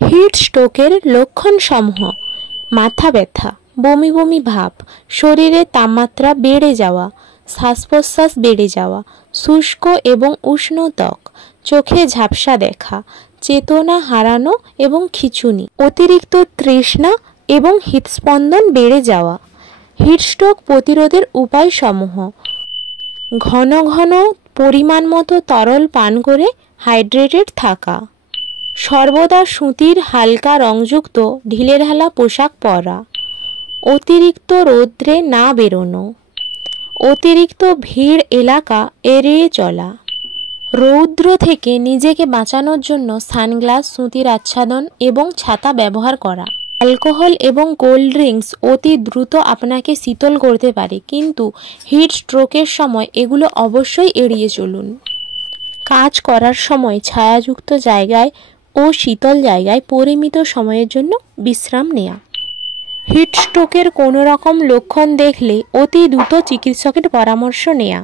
Hit স্ট্রোকের লক্ষণসমূহ: মাথা ব্যথা, বমি বমি ভাব, শরীরে তাপমাত্রা বেড়ে যাওয়া, শ্বাস প্রশ্বাস বেড়ে যাওয়া, শুষ্ক এবং উষ্ণ ত্বক, চোখে ঝাপসা দেখা, চেতনা হারানো এবং খিঁচুনি, অতিরিক্ত তৃষ্ণা এবং হৃদস্পন্দন বেড়ে যাওয়া। হিটস্ট্রোক প্রতিরোধের উপায়সমূহ: ঘন ঘন পরিমাণ মতো তরল পান করে হাইড্রেটেড থাকা, সর্বদা সুতির হালকা রংযুক্ত ঢিলেঢালা পোশাক পরা, অতিরিক্ত রৌদ্রে না বেরোনো, অতিরিক্ত ভিড় এলাকা এড়িয়ে চলা, রৌদ্র থেকে নিজেকে বাঁচানোর জন্য সানগ্লাস, সুতির আচ্ছাদন এবং ছাতা ব্যবহার করা। অ্যালকোহল এবং কোল্ড ড্রিঙ্কস অতি দ্রুত আপনাকে শীতল করতে পারে, কিন্তু হিট স্ট্রোকের সময় এগুলো অবশ্যই এড়িয়ে চলুন। কাজ করার সময় ছায়াযুক্ত জায়গায় ও শীতল জায়গায় পরিমিত সময়ের জন্য বিশ্রাম নেওয়া। হিট স্ট্রোকের কোনো রকম লক্ষণ দেখলে অতি দ্রুত চিকিৎসকের পরামর্শ নেওয়া।